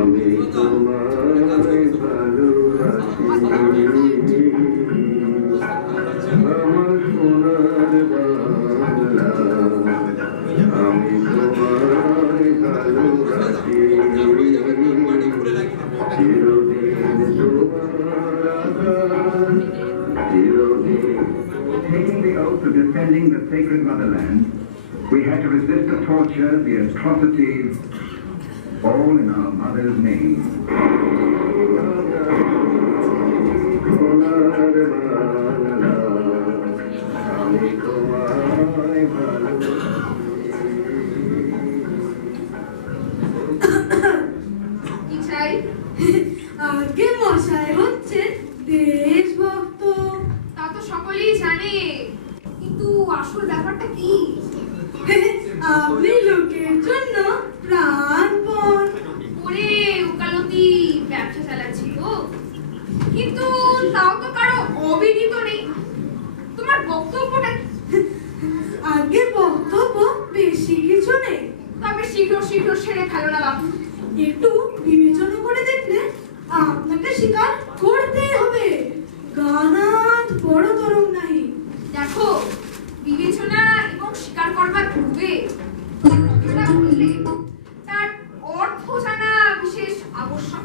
আমি তোমায় ভালোবাসি, আমার সোনার বাংলা, আমি তোমায় ভালোবাসি, চিরদিন তোমার আকাশ, চিরদিন। Taking the oath of defending the sacred motherland, we had to resist the torture, the atrocities, all in our mother's name. আগে মশাই হচ্ছে দেশভক্ত, তা তো সকলেই জানে, কিন্তু আসল ব্যাপারটা কি? আপনি লোকের জন্য প্রাণপণ। ওরে উকালতি ব্যবসা চালাচ্ছি তো, কিন্তু তাও তো কারো অবিদিত নেই। তোমার বক্তব্যটা কি? আগে বক্তব্য বেশি কিছু নেই, তবে শীঘ্র শীঘ্র সেরে ফেলো না বাবু। একটু বিবেচনা করে দেখলে আপনাকে স্বীকার করতেই হবে, গানাত বড় তরং নাই। দেখো, বিবেচনা এবং স্বীকার করবার পূর্বে কথাটা বললে তার অর্থ জানা বিশেষ আবশ্যক।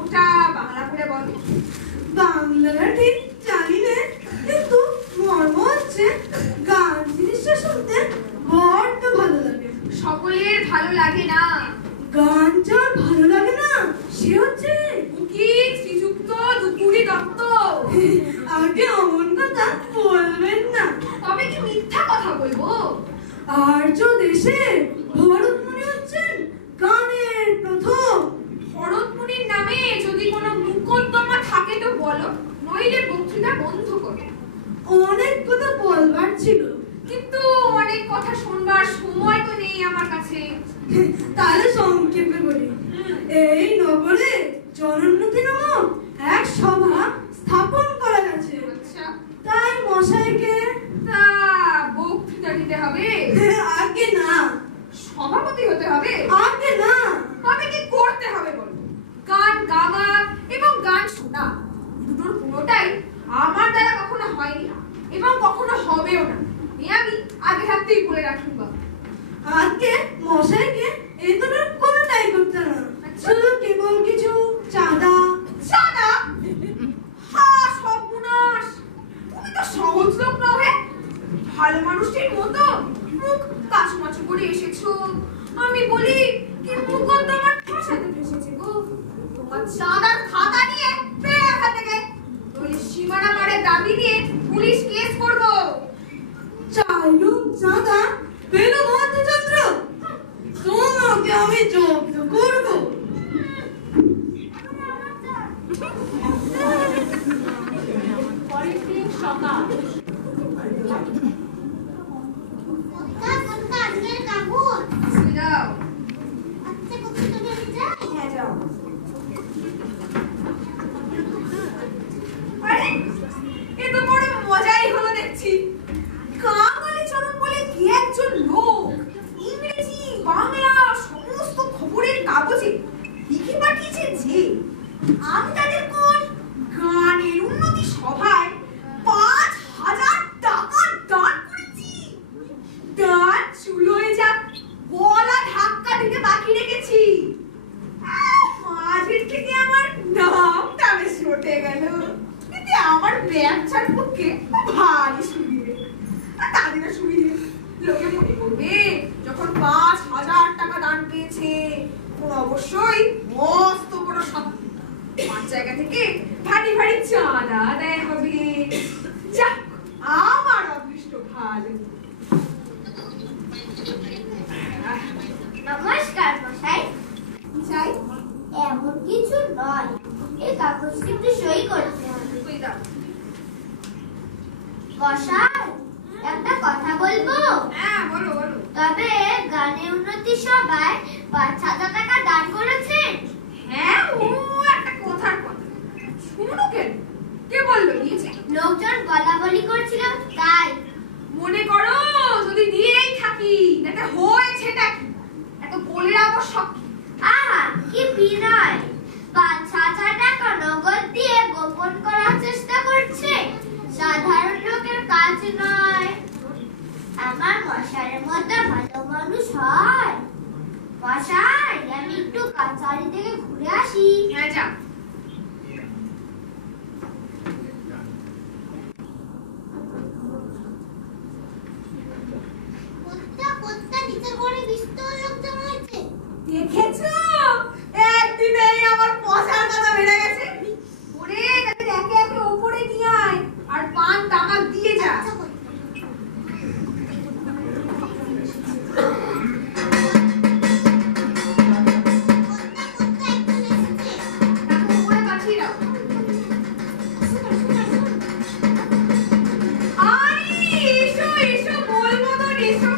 ওটা বাংলা করে বলো। বাংলাটা ঠিক জানি না, কিন্তু মর্ম হচ্ছে গান জিনিসটা শুনতে বড্ড ভালো লাগে। সকলের ভালো লাগে না। গান যার ভালো লাগে না সে হচ্ছে উকিল শ্রীযুক্ত দুপুরি দত্ত। আগে অমন কথা বলবেন না। তবে কি মিথ্যা কথা বলবো? আর্য দেশে ভরতমুনি হচ্ছেন গানের প্রথম। ভরতমুনির নামে যদি কোনো মুকদ্দমা থাকে তো বলো, নইলে বক্তৃতা বন্ধ করো। অনেক কথা বলবার ছিল, কিন্তু অনেক কথা শুনবার সময় তো নেই আমার কাছে। তাহলে সংক্ষেপে বলি। এই নগরে জনন্নতি নামক এক সভা স্থাপন করা গেছে। আচ্ছা, তাই মশাইকে তা বক্তৃতা দিতে হবে? আগে না, সভাপতি হতে হবে? আগে না। তবে কি করতে হবে বলো? গান গাওয়া এবং গান শোনা দুটোর পুরোটাই আমার দ্বারা কখনো হয়নি এবং কখনো হবেও না। আমি আগে থাকতেই বলে রাখি বাবা। আগে মশাইকে এই দুটোর কোনোটাই করতে না, শুধু কেবল কিছু চাঁদা। চাঁদা? হা সর্বনাশ! তুমি তো সহজ লোক নহে। ভালো মানুষটির মতো মুখ কাচুমাচু করে এসেছো। আমি বলি কি মুকদ্দমার ঠাসাতে ফেসেছে গো। তোমার চাঁদার খাতা নিয়ে বের এখান থেকে, নইলে সীমানা মারে দাবি নিয়ে পুলিশ কেস করবো। চাইলুম চাঁদা পেল মহাচন্দ্র, তোমাকে আমি জব্দ করবো। পরের দিন সকাল। যাও। হ্যাঁ যাও। আরে এ তো বড় মজাই হলো দেখছি। কাঙালিচরণ বলে কি একজন লোক ইংরেজি বাংলা সমস্ত খবরের কাগজে লিখে পাঠিয়েছে যে আমি তাদের কোন গানের উন্নতি সভায় ৫,০০০ টাকা দান করেছি। দান চুলোয় যা গলা ধাক্কা দিতে বাকি রেখেছি। মাঝের থেকে আমার নামটা বেশ উঠে গেল। এতে আমার ব্যবসার পক্ষে ভারী সুবিধে, আর তাদেরও সুবিধে। লোকে মনে করবে যখন ৫,০০০ টাকা দান পেয়েছে ওর অবশ্যই মস্ত বড় সব ৫ জায়গা থেকে ভারী ভারী চাঁদা দেয় হবে। যাক, আমার অদৃষ্ট ভালো। নমস্কার মশাই। চাই এমন কিছু নয়, এই কাগজটি একটু সই করতে হবে। তুই দাও। মশাই, একটা কথা বলবো? হ্যাঁ বলো বলো। তবে গানের উন্নতি সভায় ৫,০০০ টাকা দান করেছেন। হ্যাঁ, ও একটা কথার কথা। শুনো কেন? কে বললো দিয়েছে? লোকজন বলা বলি করছিল তাই। মনে করো যদি দিয়েই থাকি, তাতে হয়েছেটা কি? এত বলে আবশ্যক কি? আহা, কি বিনয়! ৫,০০০ টাকা নগদ দিয়ে গোপন করার চেষ্টা করছে। সাধারণ লোকের কাজ নয়। আমার মশাইয়ের মতো ভালো মানুষ হয়? মশাই, আমি একটু কাছারি থেকে ঘুরে আসি। হ্যাঁ, যা। দেখেছো? একদিনেই আমার পচার কথা বেড়ে গেছে। ওরে, তাদের একে একে ওপরে নিয়ে আয় আর পান তামাক দিয়ে যা। তাকে ওপরে পাঠিয়ে দাও। আরে, এসো এসো, বলবো তো, এসো।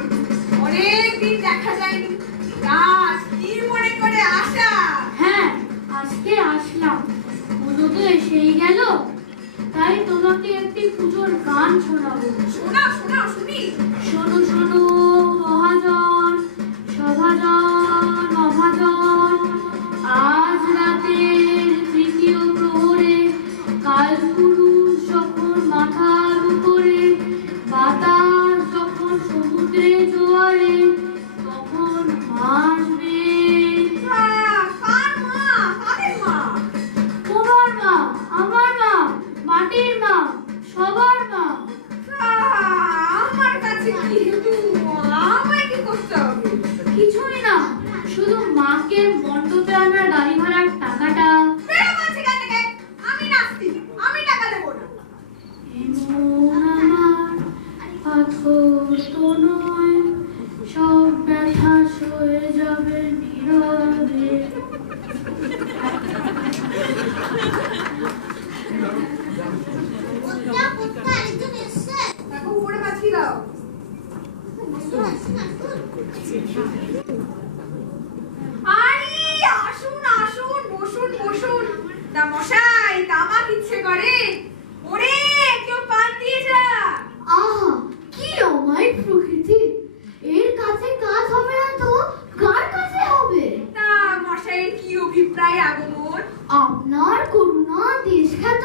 অনেকদিন দেখা যায়নি। রাজ, কি মনে করে আসা? হ্যাঁ, আজকে আসলাম। পুজো তো এসেই গেল, তাই তোমাকে একটি পুজোর গান শোনাবো। শোনাও শোনাও, শুনি। শোনো শোনো মহাজন, সভাজন, অভাজন, আজ রাতের তৃতীয় প্রহরে কালপুরুষ যখন মাথার উপরে, বাতাস যখন সমুদ্রে জোয়ারে, তখন আসবে কার মা? কাদের মা? তোমার মা, আমার মা, মাটির মা, সবার মা। আমার কাছে কি হেতু? আমায় কি করতে হবে? কিছুই না, শুধু মাকে মণ্ডপে আনার গাড়ি ভাড়ার টাকাটা। বেরো বলছি কেন থেকে? আমি নাস্তি, আমি টাকা দেবো না। এমন আমার পাথর তো নয়, সব ব্যথা সয়ে যাবে নীরবে। তাকে উপরে পাঠিয়ে দাও। আরে, আসুন আসুন, বসুন বসুন। তা মশাই, তামাক ইচ্ছে করে? ওরে, কেউ পান দিয়ে যা। আহা, কি অমায়িক প্রকৃতি! এর কাছে কাজ হবে না তো কার কাছে হবে? তা মশাইয়ের কি অভিপ্রায় আগমন? আপনার করুণা দেশখ্যাত।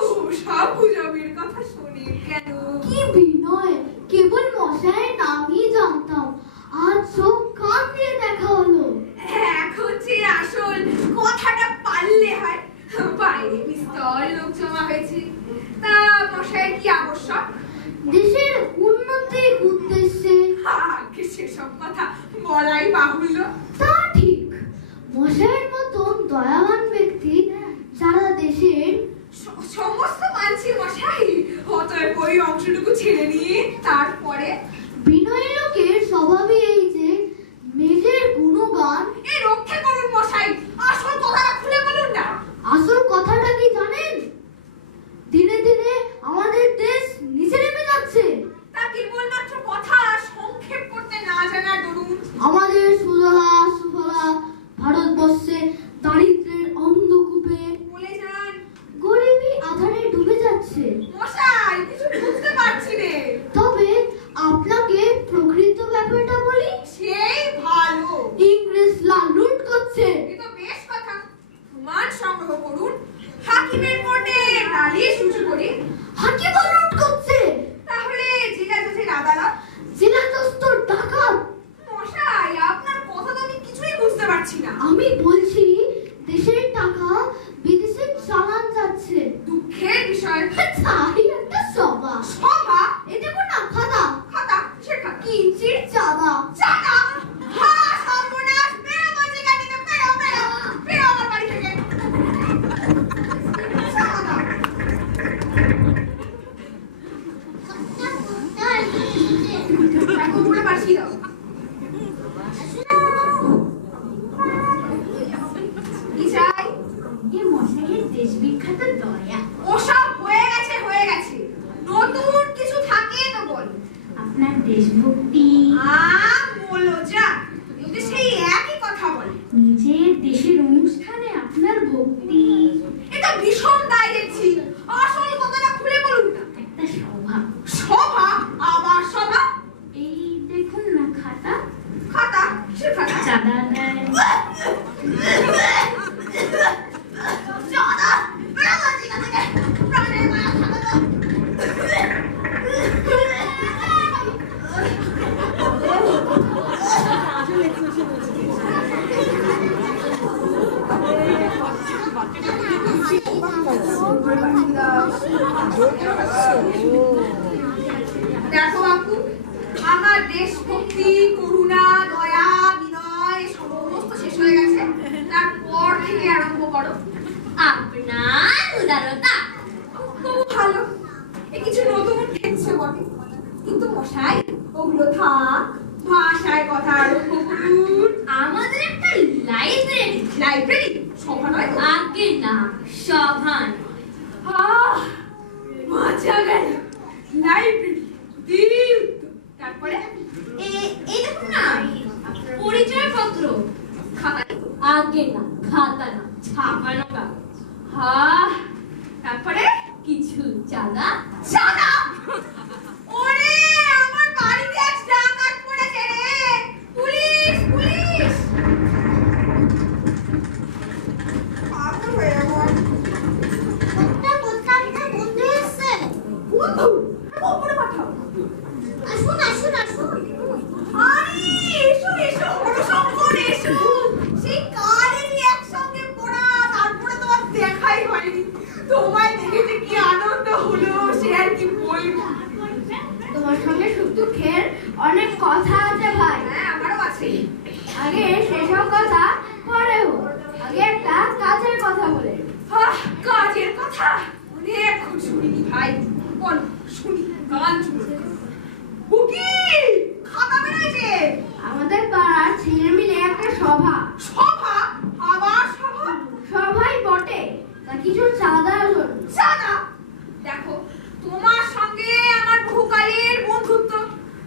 ও, সব গুজবের কথা শোনে কেন? কি বিনয়! কেবল মশাইয়ের নামই জানতাম, আজ সব কান দিয়ে দেখা হলো। এখন যে আসল কথাটা পারলে হয়। বাইরে বিস্তর লোক জমা হয়েছে। তা মশাইয়ের কি আবশ্যক? দেশের উন্নতির উদ্দেশ্যে। আগে সেসব কথা বলাই বাহুল্য। তা ঠিক, মশাইয়ের মতন দয়াবান ব্যক্তি যারা দেশের সমস্ত মানছি মশাই। অতএব ওই অংশটুকু ছেড়ে নিয়ে তারপরে বিনয়ী লোকের স্বভাবই এই যে মেজের গুণগান। এ রক্ষে করুন মশাই, আসল কথাটা খুলে বলুন না। আসল কথাটা কি জানেন? দিনে দিনে আমাদের দেশ নিচে নেমে যাচ্ছে। তা কেবলমাত্র কথা সংক্ষেপ করতে না জানার দরুন। আমাদের সুজলা সুফলা ভারতবর্ষে দারিদ্র্যের অন্ধকূপে বলে যান গরিবী আধারে ডুবে যাচ্ছে। মশাই, কিছু বুঝতে পারছি নে। তবে আপনাকে প্রকৃত ব্যাপারটা বলি, সেই ভালো। ইংরেজরা লুট করছে। এ তো বেশ কথা। প্রমাণ সংগ্রহ করুন। হাকিমের কোর্টে নালিশ উঁচু করি। হাকিমও লুট করছে। তাহলে জেলা জজের আদালত? জেলা জজ তো ডাকাত। মশাই, আপনার কথা তো আমি কিছুই বুঝতে পারছি না। আমি বলছি দেশের টাকা বিদেশে চালান যাচ্ছে। দুঃখের বিষয়। তাই একটা সভা। সভা? এ দেখো না, খাতা খাতা? সে খাতা? কিঞ্চির চাঁদা। চাঁদা? হা, সর্বনাশ! বেরো বলছি কেন থেকে? বেরো, বেরো, বেরো আমার বাড়ি থেকে। চাঁদা? তাকে উপরে পাঠিয়ে দাও। কি চাই? এ মশাইয়ের দেশ বিখ্যাত দয়া। ওসব হয়ে গেছে, হয়ে গেছে। নতুন কিছু থাকে তো বল। আপনার দেশভক্তি, বলো যা। যদি সেই একই কথা বলে। নিজের দেশের অনুষ্ঠানে আপনার ভক্তি। এটা ভীষণ দায় দেখছি। আসল কথাটা খুলে বলুন না। একটা সভা। সভা? আবার সভা? এই দেখুন না খাতা। খাতা? সে খাতা? চাঁদা দেয়, দেখো বাপু, আমার দেশভক্তি, করুণা, দয়া, বিনয় সমস্ত শেষ হয়ে গেছে। তারপর থেকে আরম্ভ করো। আপনার উদারতা খুব ভালো, এ কিছু নতুন ঠেকছে বটে, কিন্তু মশাই ওগুলো থাক, ভাষায় কথা আরম্ভ করুন। আমাদের একটা লাইব্রেরি। লাইব্রেরি সভা নয় তো? আগে না, সভান। মজা গেল। লাইব্রেরি দীপ্ত। তারপরে এই দেখুন না, পরিচয়পত্র। খাতা। আগে না, খাতা না, ছাপানো কাগজ। তারপরে কিছু চাঁদা। চাঁদা। ওরে আমার বাড়িতে আজ ডাকাত পড়েছে রে। Police police. পাগল হয়ে যাবো। একটা বন্ধু এসছে। বন্ধু ওপরে পাঠাও। আসুন আসুন আসুন। আরে এসো এসো, বড় শঙ্কর এসো। সেই কালেরই একসঙ্গে পড়া, তারপরে তোমার দেখাই হয়নি। তোমায় দেখে যে কি আনন্দ হলো সে আর কি বলবো। তোমার সঙ্গে সুখ দুঃখের অনেক কথা আছে ভাই। হ্যাঁ আমারও আছে। আগে সেসব কথা পরে হোক, আগে একটা কাজের কথা বলে। কাজের কথা অনেকক্ষণ শুনিনি ভাই। বল শুনি, গান শুনি। বুকি খাতা বেরোয়েছে। আমাদের পাড়ার ছেলে মিলে একটা সভা। সভা? আবার সভা? সভাই বটে, তা কিছু চাঁদা জন্য। চাঁদা? দেখো, তোমার সঙ্গে আমার বহুকালের বন্ধুত্ব,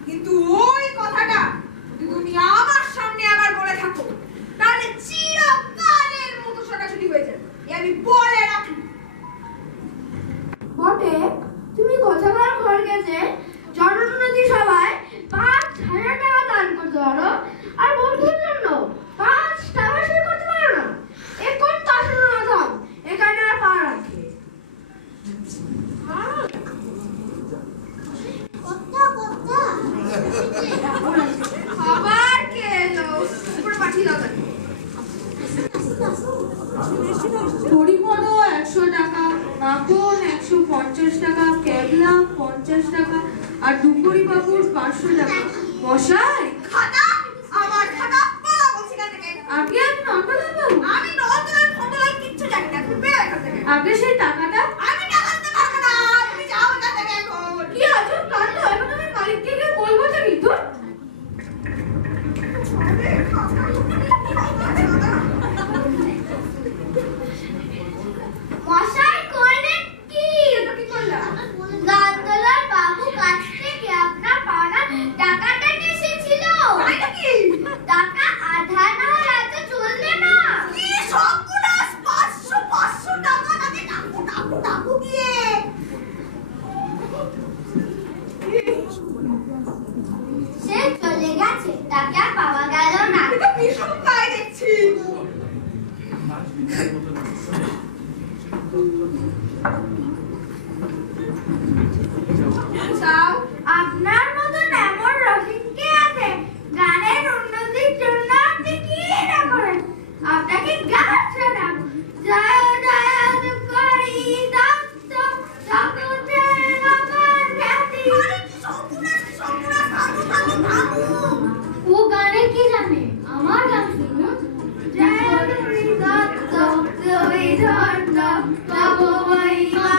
কিন্তু ওই কথাটা যদি তুমি আমার সামনে আবার বলে থাকো তাহলে চিরকালের মতো ছোটাছুটি হয়ে যাবে, এ আমি বলে রাখি। বটে, তুমি গতবার ঘর গেছে জনোন্নতি সভায় 5,000 টাকা দান করতে পারো, আর বন্ধুর জন্য 5 টাকা সই করতে পারো না। এ কোন কাশনাথম, এখানে আর পা রাখে। আবার কে এলো? উপরে পাঠিয়ে দাও তাকে। পরিমল 100 টাকা, মাখন 150 টাকা, কেবলা 50 টাকা, আর ডুবুরি বাবুর 500 টাকা। মশাই, খাতা? আমার খাতা? বলা বলছি না থেকে। আগে আমি নন্দলাল বাবু, আমি নন্দলাল ফন্দলাল কিচ্ছু জানি না, তুমি বেরো এখান থেকে। আগে সেই টাকাটা। আমি টাকা দিতে পারবো না, তুমি যাও এখান থেকে এখন। কি আজব কাণ্ড, এখন আমি মালিককে গিয়ে বলবো যে মিথুন। মশাই করলেন কি? কি করলাম? গান্দলার বাবু কাছ থেকে আপনার পাওনা টাকাটা এসেছিল। তাই নাকি? টাকা আধা না হলে এত চলবে না। কি সর্বনাশ! 500 টাকা নাকি? ডাকু ডাকু ডাকু গিয়ে। সে চলে গেছে, তাকে আর পাওয়া গেল না। এটা ভীষণ গায়ে দেখছি। যাও। আপনার মতন এমন রসিক কে আছে? গানের উন্নতির জন্য আপনি কি না করেন? আপনাকে গান শোনাব। জয় জয় করি দত্ত জগতের বাবার খ্যাতি। আরে কি সর্বনাশ, কি সর্বনাশ! থামো, থামো, থামো। ও গানে কি জানে? আমার গান শুনুন। জয় করি দত্ত জয় ধন্য তব মহিমা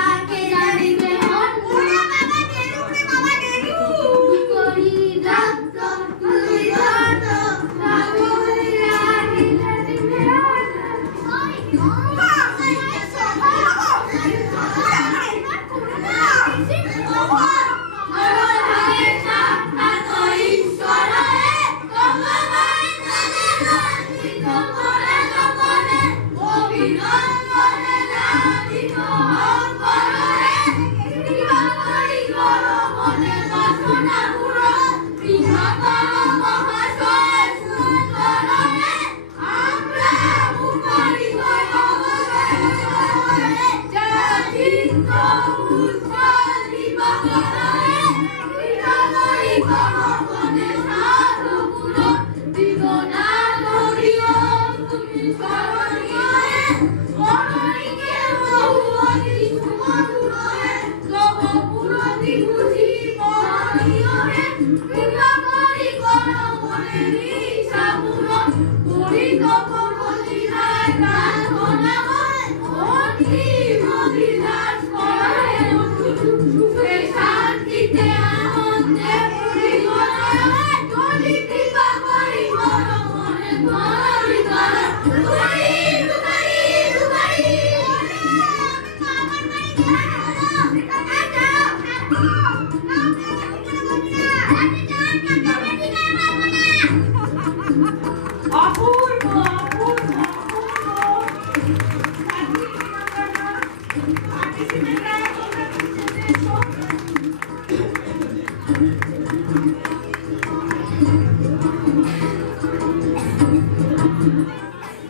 অপূর্ব অপূর্ব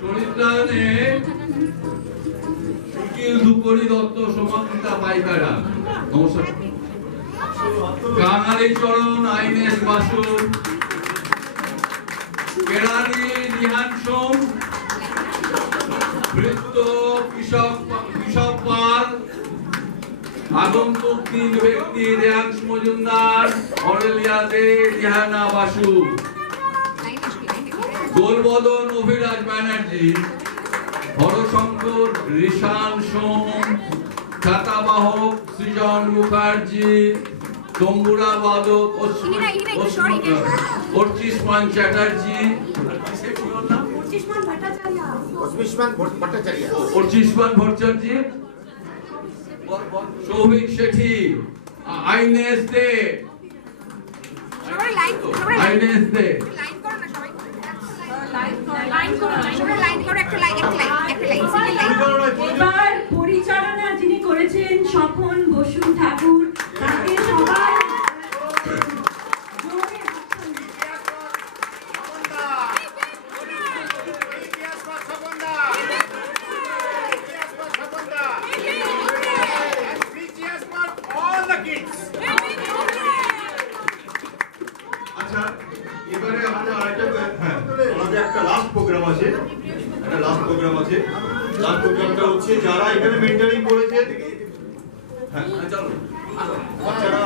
পরিত্রাণে উকিল ধুকরি দত্ত সমাপিতা পাইকারা নমস্কার। কাঙালি চরণ আইনেশ বাসু কেরানি রিহান সোম বৃত্ত কৃষক পাল আগন্তুক তিন ব্যক্তি রেয়াংশ মজুমদার অরেলিয়া দে রিহানা বাসু গোলবদন অভিরাজ ব্যানার্জি হরশঙ্কর ঋষান সোম ছাতাবাহক সৃজন মুখার্জি তম্বুরা বাদক অর্চিষ্মান চ্যাটার্জি অর্চিষ্মান ভট্টাচার্য সৌভিক শেঠি আইনেশ দে আইনেশ দে এবার পরিচালনা যিনি করেছেন স্বপন বসু ঠাকুর, তাকে সবাই আচ্ছা, এবারে আমাদের আমাদের একটা লাস্ট প্রোগ্রাম আছে। লাস্ট প্রোগ্রামটা হচ্ছে যারা এখানে মেন্টরিং করেছে, হ্যাঁ চলো বাচ্চারা